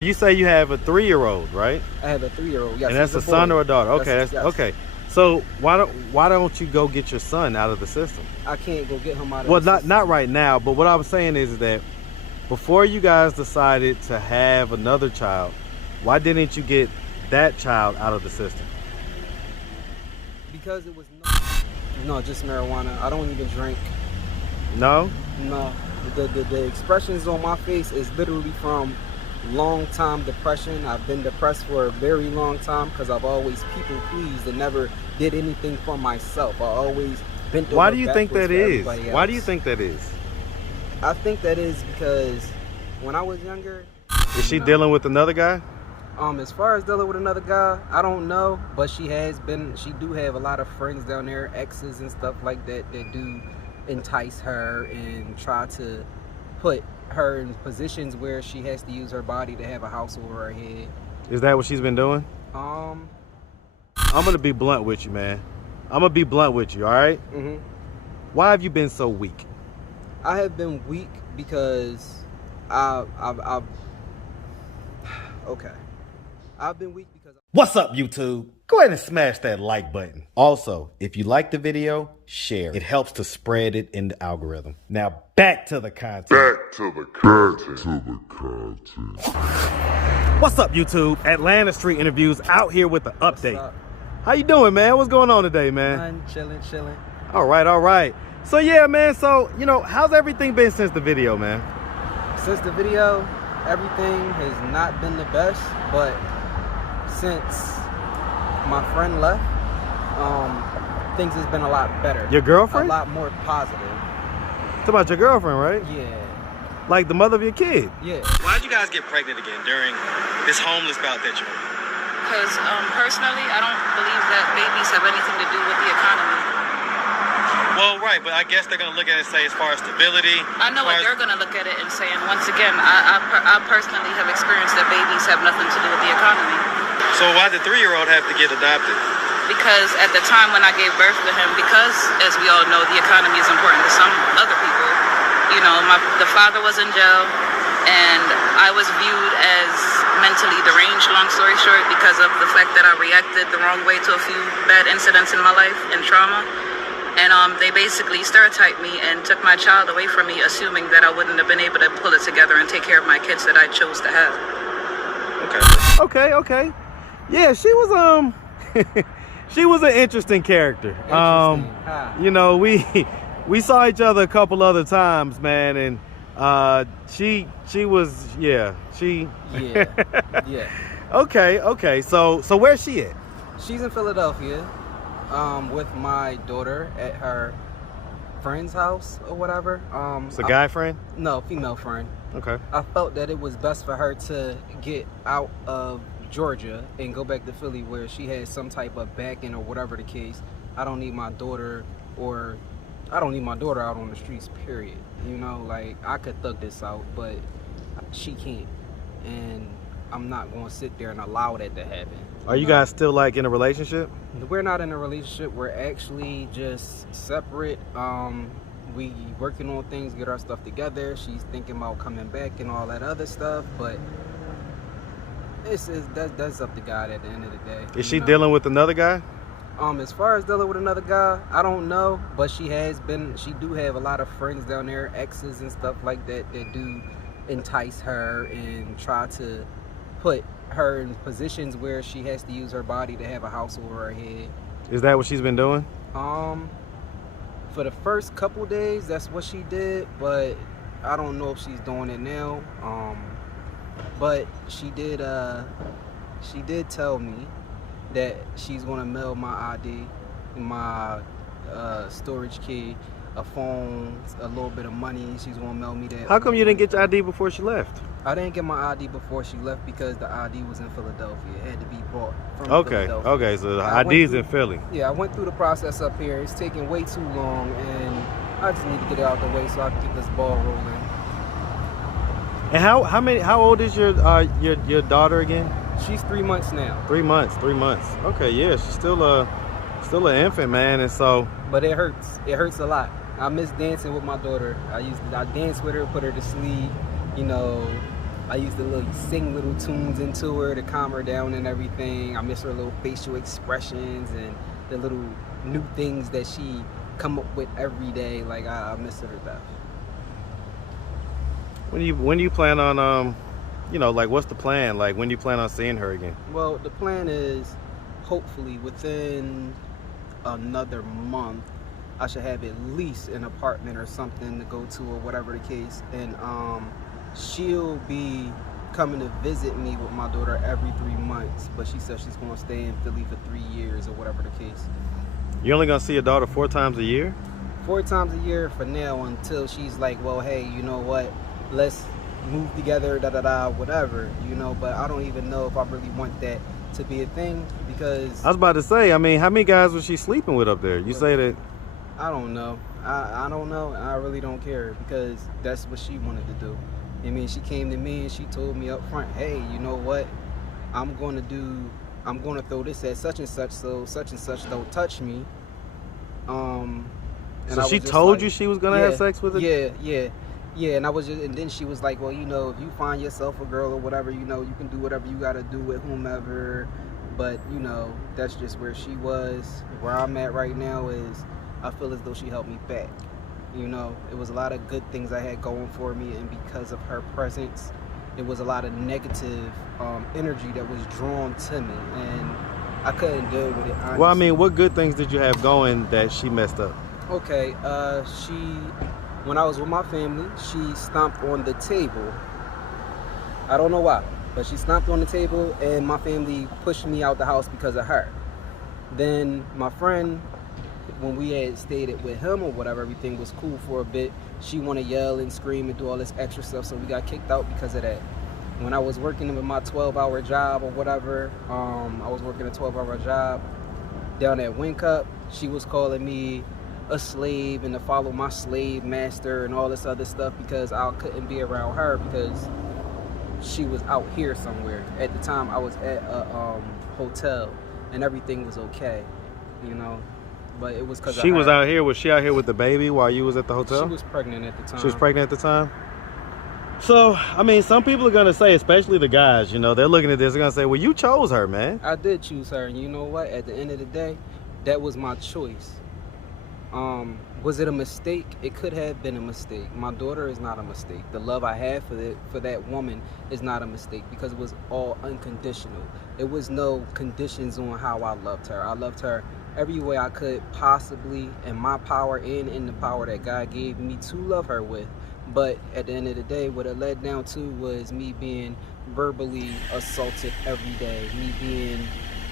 You say you have a 3-year-old, right? I have a 3-year-old. Yes. And that's a son or a daughter. Okay, that's yes. okay. So why don't you go get your son out of the system? I can't go get him out of well, the system. Well, not right now, but what I was saying is that before you guys decided to have another child, why didn't you get that child out of the system? Because it was no, just marijuana. I don't even drink. No? No. The expressions on my face is literally from long time depression. I've been depressed for a very long time because I've always people pleased and never did anything for myself. I always bent over. Why do you think that is? Why do you think that is? I think that is because when I was younger. Is she dealing with another guy? As far as dealing with another guy, I don't know, but she do have a lot of friends down there, exes and stuff like that do entice her and try to put her in positions where she has to use her body to have a house over her head. Is that what she's been doing? I'm gonna be blunt with you, man. I'm gonna be blunt with you, all right? Mm-hmm. Why have you been so weak? I have been weak because I've been weak because... What's up, YouTube? Go ahead and smash that like button. Also, if you like the video, share. It helps to spread it in the algorithm. Now, back to the content. What's up, YouTube? Atlanta Street Interviews out here with the update. How you doing, man? What's going on today, man? I'm chilling. All right. So, yeah, man. So, how's everything been since the video, man? Since the video, everything has not been the best, but since my friend left, things has been a lot better. Your girlfriend? A lot more positive. It's about your girlfriend, right? Yeah. Like the mother of your kid? Yeah. Why did you guys get pregnant again during this homeless bout that you're in? Because personally, I don't believe that babies have anything to do with the economy. Well, right, but I guess they're going to look at it and say as far as stability. I know what they're going to look at it and say, and once again, I personally have experienced that babies have nothing to do with the economy. So why did the 3-year-old have to get adopted? Because at the time when I gave birth to him, because as we all know, the economy is important to some other people. The father was in jail, and I was viewed as mentally deranged, long story short, because of the fact that I reacted the wrong way to a few bad incidents in my life and trauma. And they basically stereotyped me and took my child away from me, assuming that I wouldn't have been able to pull it together and take care of my kids that I chose to have. Okay. Yeah, she was she was an interesting character. We saw each other a couple other times, man, and she was yeah. Okay. So where's she at? She's in Philadelphia. With my daughter at her friend's house or whatever. It's a guy friend? No, female friend. Okay. I felt that it was best for her to get out of Georgia and go back to Philly where she had some type of backing or whatever the case. I don't need my daughter out on the streets, period. Like, I could thug this out, but she can't. And I'm not going to sit there and allow that to happen. Are you guys still like in a relationship? We're not in a relationship. We're actually just separate. We working on things, get our stuff together. She's thinking about coming back and all that other stuff, but that's up to God at the end of the day. Is she dealing with another guy? As far as dealing with another guy, I don't know, but she do have a lot of friends down there, exes and stuff like that do entice her and try to put her in positions where she has to use her body to have a house over her head. Is that what she's been doing? For the first couple days, that's what she did, but I don't know if she's doing it now. But she did tell me that she's gonna mail my ID, my storage key, a phone, a little bit of money. She's gonna mail me that. How come you didn't get your ID before she left? I didn't get my ID before she left because the ID was in Philadelphia. It had to be brought from Philadelphia. Okay, so the ID is in Philly. Yeah, I went through the process up here. It's taking way too long, and I just need to get it out the way so I can get this ball rolling. And how old is your daughter again? She's 3 months now. 3 months. Okay, yeah, she's still an infant, man, and so. But it hurts. It hurts a lot. I miss dancing with my daughter. I dance with her, put her to sleep. I used to sing little tunes into her to calm her down and everything. I miss her little facial expressions and the little new things that she come up with every day. Like I miss her to death. When do you plan on like what's the plan? Like when do you plan on seeing her again? Well, the plan is hopefully within another month I should have at least an apartment or something to go to or whatever the case, and she'll be coming to visit me with my daughter every 3 months, but she says she's going to stay in Philly for 3 years or whatever the case. You're only gonna see your daughter 4 times a year? 4 times a year for now, until she's like, well, hey, you know what, let's move together, whatever, but I don't even know if I really want that to be a thing, because I was about to say, I mean, how many guys was she sleeping with up there? You say that. I don't know. I don't know, and I really don't care, because that's what she wanted to do. I mean, she came to me and she told me up front, hey, you know what, I'm going to throw this at such and such, so such and such don't touch me. So she told you she was gonna have sex with it? Yeah, and and then she was like, well, if you find yourself a girl or whatever, you can do whatever you gotta do with whomever, but that's just where she was. Where I'm at right now is I feel as though she held me back. It was a lot of good things I had going for me, and because of her presence, it was a lot of negative energy that was drawn to me, and I couldn't deal with it, honestly. Well, I mean, what good things did you have going that she messed up? Okay, when I was with my family, she stomped on the table. I don't know why, but she stomped on the table, and my family pushed me out the house because of her. Then my friend, when we had stayed with him or whatever, everything was cool for a bit. She wanted to yell and scream and do all this extra stuff, so we got kicked out because of that. When I was working with my 12-hour job or whatever, I was working a 12-hour job down at Wincup. She was calling me a slave and to follow my slave master and all this other stuff because I couldn't be around her because she was out here somewhere. At the time, I was at a hotel and everything was okay, but it was because she was out here. Was she out here with the baby while you was at the hotel? She was pregnant at the time. She was pregnant at the time? So, I mean, some people are going to say, especially the guys, they're looking at this, they're going to say, well, you chose her, man. I did choose her, and you know what? At the end of the day, that was my choice. Was it a mistake? It could have been a mistake. My daughter is not a mistake. The love I have for that woman is not a mistake because it was all unconditional. It was no conditions on how I loved her. I loved her every way I could possibly in my power and in the power that God gave me to love her with. But at the end of the day, what it led down to was me being verbally assaulted every day, me being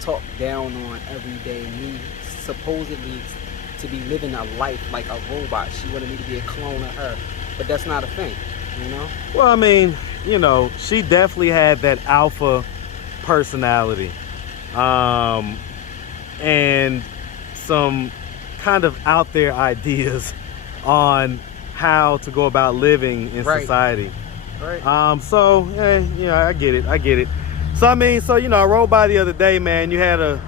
talked down on every day, me supposedly to be living a life like a robot. She wanted me to be a clone of her, but that's not a thing, Well, I mean, she definitely had that alpha personality, and some kind of out there ideas on how to go about living in society. Right. So, I get it. So, I mean, I rode by the other day, man. You had a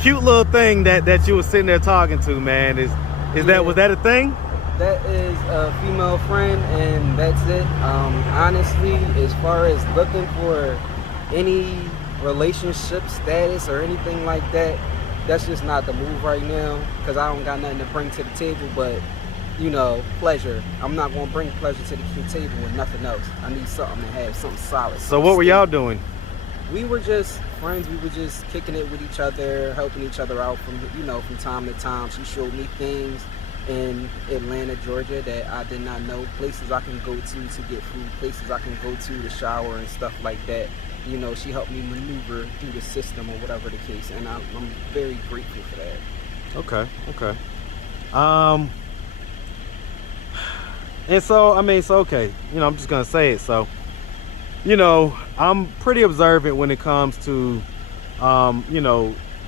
cute little thing that you was sitting there talking to, man. Was that a thing? That is a female friend, and that's it. Honestly, as far as looking for any relationship status or anything like that, that's just not the move right now, because I don't got nothing to bring to the table but pleasure. I'm not going to bring pleasure to the table with nothing else. I need something to have, something solid. So what were y'all doing? We were just friends. We were just kicking it with each other, helping each other out from time to time. She showed me things in Atlanta, Georgia that I did not know, places I can go to get food, places I can go to shower and stuff like that. She helped me maneuver through the system or whatever the case, and I'm very grateful for that. Okay. And so, I mean, okay, I'm just going to say it. So, I'm pretty observant when it comes to,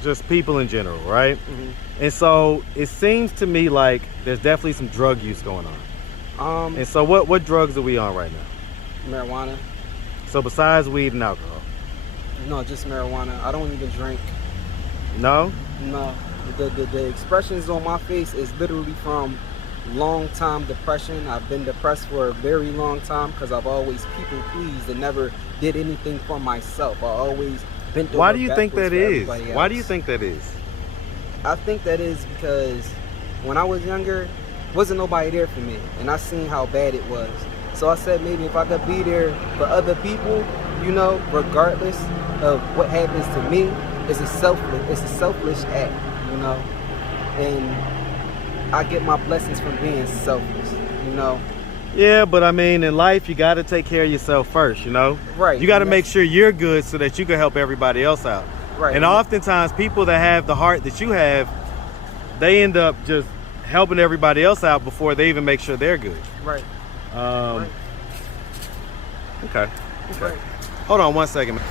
just people in general, right? Mm-hmm. And so it seems to me like there's definitely some drug use going on. And so what drugs are we on right now? Marijuana. So besides weed and alcohol? No, just marijuana. I don't even drink. No? No. The expressions on my face is literally from long time depression. I've been depressed for a very long time because I've always people pleased and never did anything for myself. I always bent over Why do you think backwards that for is? everybody Why do else. you think that is? I think that is because when I was younger, wasn't nobody there for me, and I seen how bad it was. So I said maybe if I could be there for other people, you know, regardless of what happens to me, it's a selfless act, you know, and I get my blessings from being selfless, you know. Yeah, but I mean, in life, you got to take care of yourself first, you know? Right. You got to and make sure you're good so that you can help everybody else out. Right. And oftentimes, people that have the heart that you have, they end up just helping everybody else out before they even make sure they're good. Right. Right. Okay. Right. Hold on one second, man.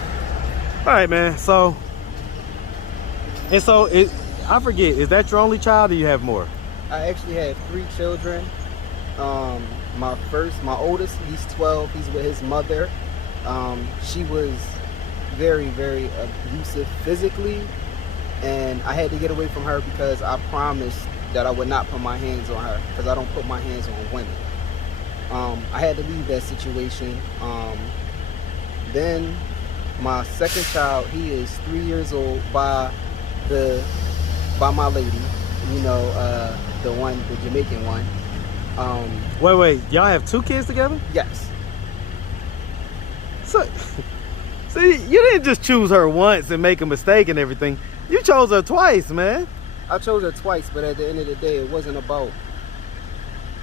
All right, man. So I forget, is that your only child or you have more? I actually have 3 children. My oldest, he's 12. He's with his mother. She was very, very abusive physically, and I had to get away from her because I promised that I would not put my hands on her because I don't put my hands on women. I had to leave that situation. Then my second child, he is 3 years old by my lady, you know, the Jamaican one. Wait, y'all have 2 kids together? Yes. So, see, you didn't just choose her once and make a mistake and everything. You chose her twice, man. I chose her twice, but at the end of the day, it wasn't about.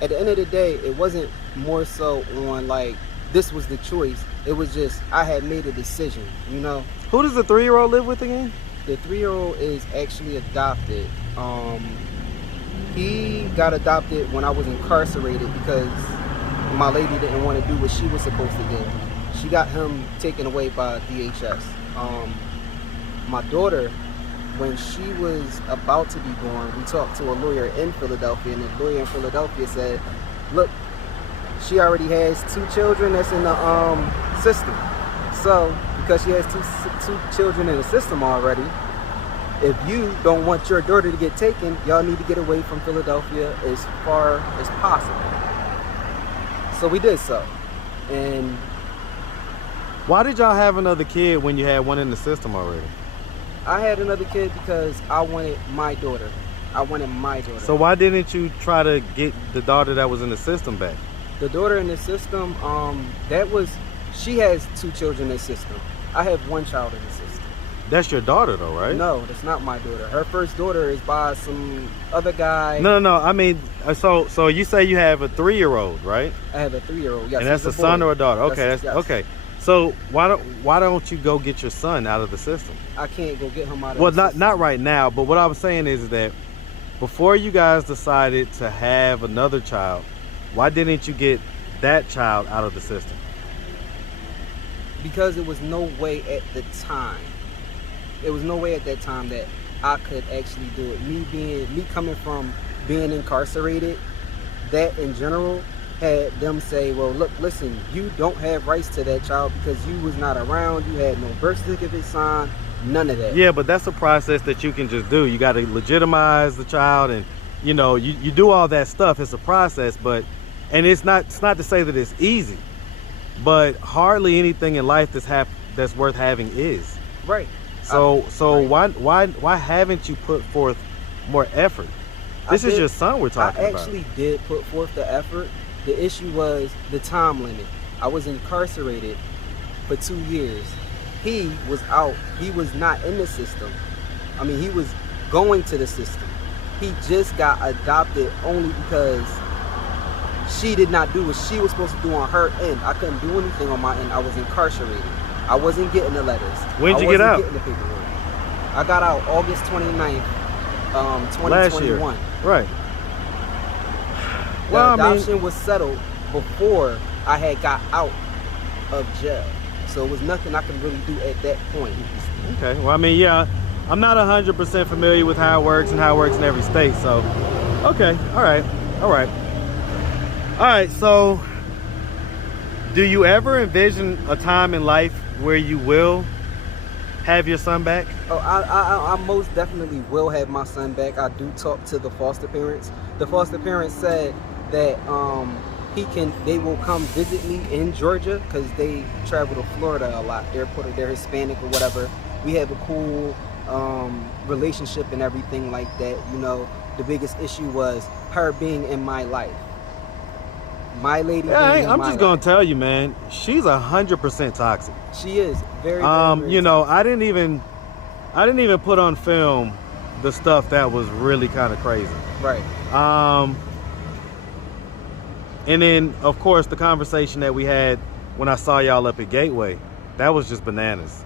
At the end of the day, it wasn't more so on like this was the choice. It was just I had made a decision, you know. Who does the 3-year-old live with again? The 3-year-old is actually adopted. He got adopted when I was incarcerated because my lady didn't want to do what she was supposed to do. She got him taken away by DHS. My daughter, when she was about to be born, we talked to a lawyer in Philadelphia, and the lawyer in Philadelphia said, look, she already has 2 children that's in the system. So, because she has two children in the system already, if you don't want your daughter to get taken, y'all need to get away from Philadelphia as far as possible. So we did so. And Why did y'all have another kid when you had one in the system already? I had another kid because I wanted my daughter. I wanted my daughter. So why didn't you try to get the daughter that was in the system back? The daughter in the system, she has 2 children in the system. I have 1 child in the system. That's your daughter though, right? No, that's not my daughter. Her first daughter is by some other guy. No. I mean, so you say you have a 3-year-old, right? I have a 3-year-old. Yes. And that's he's a son boy. or a daughter. Okay, Yes. okay. So why don't you go get your son out of the system? I can't go get him out of Well, the system. not right now, but what I was saying is that before you guys decided to have another child, why didn't you get that child out of the system? Because there was no way at the time. There was no way at that time that I could actually do it. Me coming from being incarcerated, that in general had them say, well, look, listen, you don't have rights to that child because you was not around, you had no birth certificate signed, none of that. Yeah, but that's a process that you can just do. You got to legitimize the child, and you know, you do all that stuff. It's a process, and it's not to say that it's easy, but hardly anything in life that's worth having is. Right. So right. why haven't you put forth more effort? This is your son we're talking about. I actually did put forth the effort. The issue was the time limit. I was incarcerated for 2 years. He was out. He was not in the system. I mean, he was going to the system. He just got adopted only because she did not do what she was supposed to do on her end. I couldn't do anything on my end. I was incarcerated. I wasn't getting the letters. When'd you get out? I wasn't getting the paperwork. I got out August 29th, 2021. Last year. Right. The adoption was settled before I had got out of jail. So it was nothing I could really do at that point. Okay. Well, I mean, yeah, I'm not 100% familiar with how it works and how it works in every state. So, okay. All right. So, do you ever envision a time in life where you will have your son back? Oh, I most definitely will have my son back. I do talk to the foster parents. The foster parents said that they will come visit me in Georgia because they travel to Florida a lot. They're Hispanic or whatever. We have a cool relationship and everything like that. You know, the biggest issue was her being in my life. My lady. Yeah, I'm just gonna tell you, man. She's 100% toxic. She is very. Very you know, I didn't even put on film the stuff that was really kind of crazy. Right. And then of course the conversation that we had when I saw y'all up at Gateway, that was just bananas.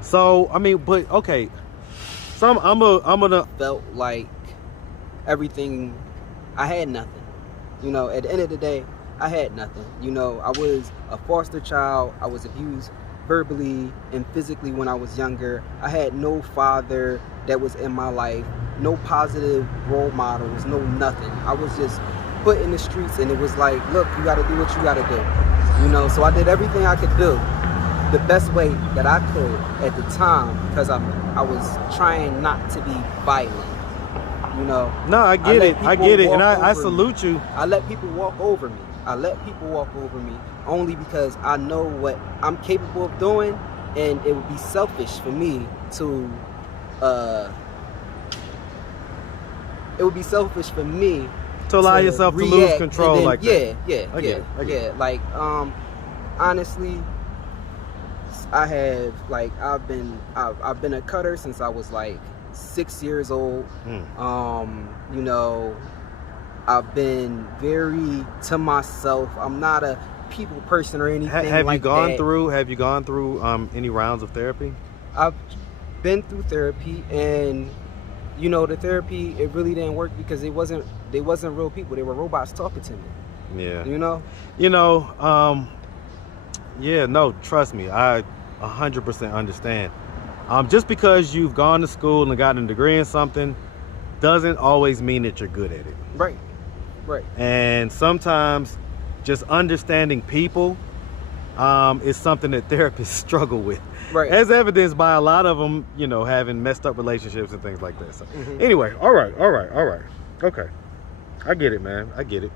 So I mean, but okay. So I'm gonna felt like everything. I had nothing. You know, at the end of the day, I had nothing. You know, I was a foster child. I was abused verbally and physically when I was younger. I had no father that was in my life, no positive role models, no nothing. I was just put in the streets, and it was like, look, you got to do what you got to do. You know, so I did everything I could do the best way that I could at the time because I was trying not to be violent. You know. No, I get it, and I salute you. I let people walk over me. I let people walk over me only because I know what I'm capable of doing, and it would be selfish for me to allow yourself to lose control then, like that. Yeah. Like honestly, I've been a cutter since I was like 6 years old. You know, I've been very to myself. I'm not a people person or anything. Have like you gone that. through any rounds of therapy? I've been through therapy, and you know, the therapy, it really didn't work because they wasn't real people. They were robots talking to me. Yeah. You know. Yeah. No, trust me. I 100% understand. Just because you've gone to school and gotten a degree in something doesn't always mean that you're good at it. Right. And sometimes just understanding people is something that therapists struggle with. Right. As evidenced by a lot of them, you know, having messed up relationships and things like that. So anyway, all right. Okay. I get it, man. I get it.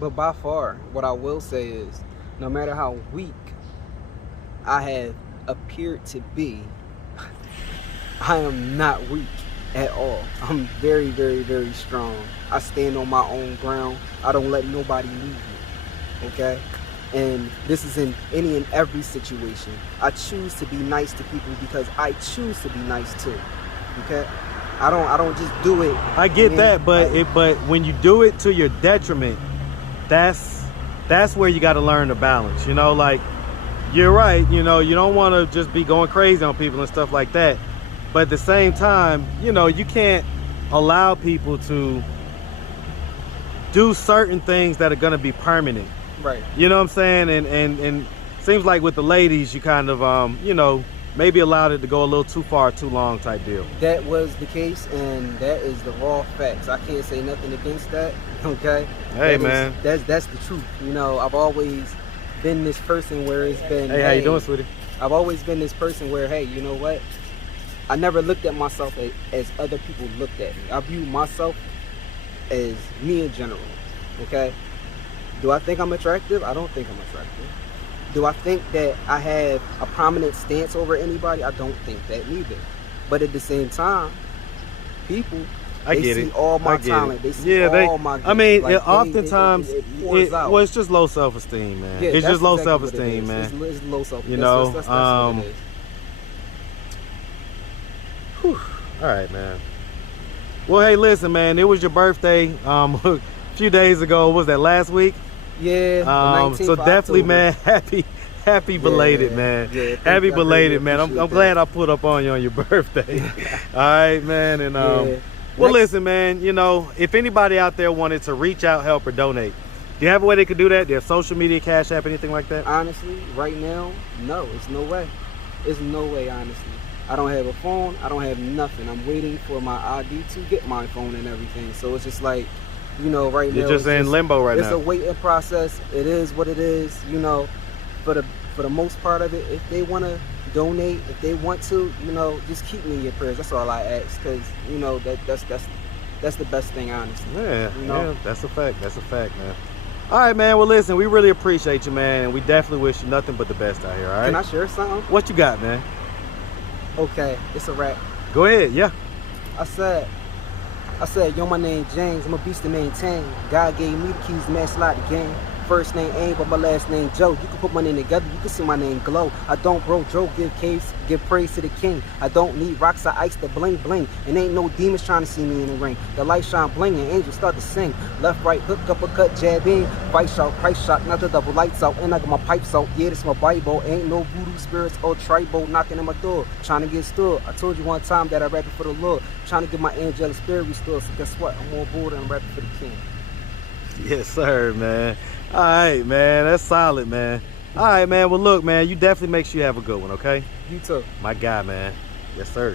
But by far, what I will say is, no matter how weak I have appeared to be, I am not weak at all. I'm very, very, very strong. I stand on my own ground. I don't let nobody leave me. Okay? And this is in any and every situation. I choose to be nice to people because I choose to be nice too. Okay? I don't just do it. I get that, but when you do it to your detriment, that's where you got to learn to balance. You know, like, you're right. You know, you don't want to just be going crazy on people and stuff like that. But at the same time, you know, you can't allow people to do certain things that are going to be permanent. Right. You know what I'm saying? And seems like with the ladies, you kind of, you know, maybe allowed it to go a little too far, too long type deal. That was the case, and that is the raw facts. I can't say nothing against that, okay? Hey, man. That's the truth. You know, I've always been this person where it's been... Hey, how you doing, sweetie? I've always been this person where, hey, you know what? I never looked at myself as other people looked at me. I view myself as me in general, okay? Do I think I'm attractive? I don't think I'm attractive. Do I think that I have a prominent stance over anybody? I don't think that neither. But at the same time, people, they see all my talent. They see all my gifts. I mean, like, oftentimes, it's just low self-esteem, man. Yeah, it's just low exactly self-esteem, man. It's low self-esteem. You know, that's what it is. Whew. All right, man. Well, hey, listen, man. It was your birthday a few days ago. Was that last week? Yeah. So definitely, man. Happy belated, man. Yeah, happy belated, really man. I'm glad I put up on you on your birthday. All right, man. And well, listen, man. You know, if anybody out there wanted to reach out, help, or donate, do you have a way they could do that? Do you have social media, Cash App, anything like that? Honestly, right now, no. It's no way. It's no way, honestly. I don't have a phone. I don't have nothing. I'm waiting for my ID to get my phone and everything. So it's just like, you know, right now. You're just in limbo right now. It's a waiting process. It is what it is, you know. for the most part of it, if they want to donate, if they want to, you know, just keep me in your prayers. That's all I ask, because, you know, that's the best thing, honestly. Yeah, you know? yeah, that's a fact. That's a fact, man. All right, man. Well, listen, we really appreciate you, man, and we definitely wish you nothing but the best out here. All right. Can I share something? What you got, man? Okay, it's a wrap. Go ahead. Yeah. I said, yo, my name James. I'm a beast to maintain. God gave me the keys to master out the game. First name Aim, but my last name Joe. You can put my name together, you can see my name glow. I don't bro Joe, give praise to the king. I don't need rocks or ice to bling bling. And ain't no demons trying to see me in the ring. The light shine bling and angels start to sing. Left, right, hook, up a cut, jab in. Fight shot, price shot, not the double lights out. And I got my pipes out, yeah, this my Bible. Ain't no voodoo spirits or tribal knocking at my door. Trying to get stood. I told you one time that I rap it for the Lord. Trying to get my angelic spirit restored. So guess what? I'm on board and I'm rapping for the king. Yes, sir, man. All right, man. That's solid, man. All right, man. Well, look, man, you definitely make sure you have a good one, okay? You too. My guy, man. Yes, sir.